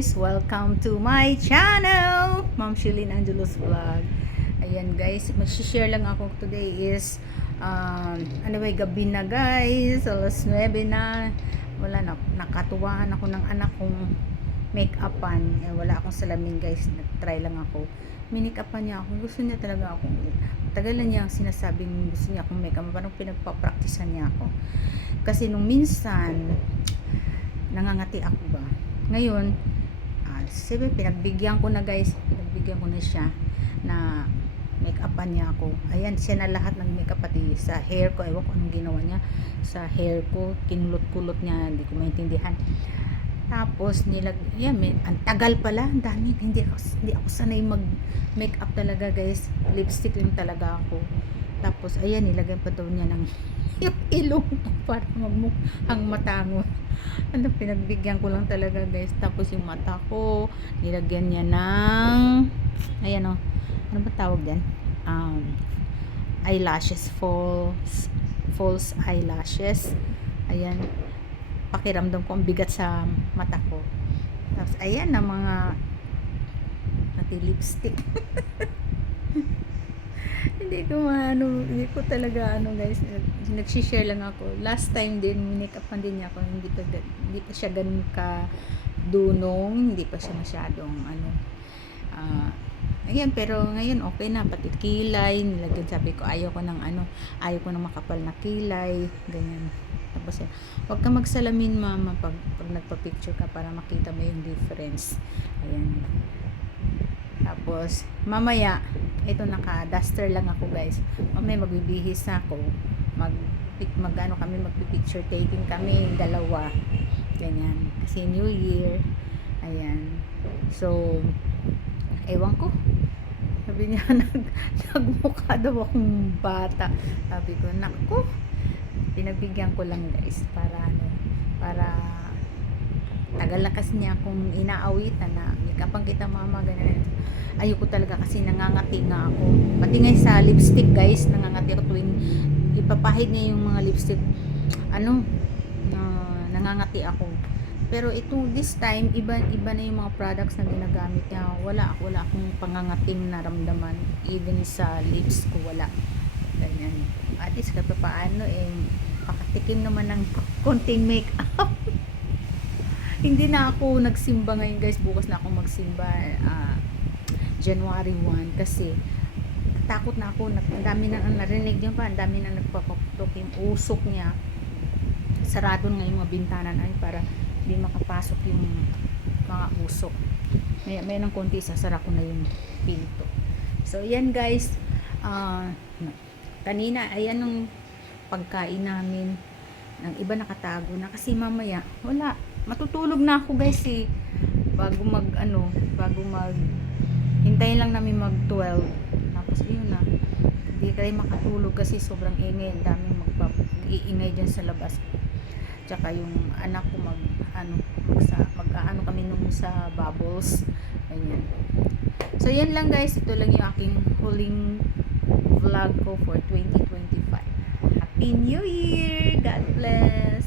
guys! Welcome to my channel! Ma'am Shilin Angelos Vlog. Ayan guys, mag-share lang ako today is anyway, gabi na guys, alas 9 na. Wala na, nakatuwaan ako ng anak kong make-upan. Wala akong salamin guys, nag-try lang ako. Minake-upan niya ako, gusto niya talaga akong tagalan niya ang sinasabing gusto niya akong make-up, parang pinagpa-practicean niya ako. Kasi nung minsan nangangati ako ba. Ngayon, sabi, pinagbigyan ko na guys, pinagbigyan ko na siya na make-upan niya ako. Ayan, siya na lahat ng make-up pati sa hair ko. Ewan ko anong ginawa niya sa hair ko. Kinulot-kulot niya, hindi ko maintindihan. Tapos, yan, ang tagal pala, ang dami. Hindi ako sanay mag-make-up talaga guys. Lipstick lang talaga ako. Tapos, ayan, nilagay pa daw niya ng yung ilong ko para magmukhang matango. Ano, pinagbigyan ko lang talaga guys. Tapos yung mata ko, nilagyan niya ng, ayan o, ano ba tawag yan? Eyelashes, false eyelashes. Ayan, pakiramdam ko ang bigat sa mata ko. Tapos, ayan na mga, pati lipstick. hindi ko talaga guys, nag-share lang ako. Last time din, make-upan din niya ako, hindi pa siya ganun ka dunong, hindi pa siya masyadong ayan, pero ngayon okay na, pati kilay, nilagyan, sabi ko, ayaw ko ng makapal na kilay, ganyan. Tapos yan, huwag ka magsalamin mama pag nagpa-picture ka para makita mo yung difference. Ayan. Tapos, mamaya, ito naka-duster lang ako guys. Mamaya magbibihis na ako. Magpi-picture taking kami, dalawa. Ganyan. Kasi New Year. Ayan. So, ewan ko. Sabi niya, nagmukha daw akong bata. Sabi ko, naku, pinagbigyan ko lang guys. Para tagal na kasi niya akong inaawitan na kapag kita mama ganyan. Ayoko talaga kasi nangangati nga ako, pati nga sa lipstick guys, nangangati ako tuwing ipapahid niya yung mga lipstick, nangangati ako. Pero this time iba na yung mga products na ginagamit niya. Wala akong pangangating naramdaman, even sa lips ko wala. Ganyan, at least kahit paano pakatikim naman ng konting makeup. Hindi na ako nagsimba ngayon guys, bukas na ako magsimba, January 1, kasi takot na ako, ang dami na narinig niyo pa, ang dami na nagpapaputok yung usok niya. Sarado nga yung mga bintana na para hindi makapasok yung mga usok. May ng konti, sasara ko na yung pinto. So yan guys, kanina ayan yung pagkain namin, ng iba nakatago na kasi mamaya wala, matutulog na ako guys bago hintayin lang namin mag 12. Tapos yun na, hindi kayo makatulog kasi sobrang ingay, ang daming mag-iingay dyan sa labas. Tsaka yung anak ko mag-ano kami nung sa bubbles. Ayan. So yan lang guys, ito lang yung aking huling vlog ko for 2025. Happy New Year! God bless!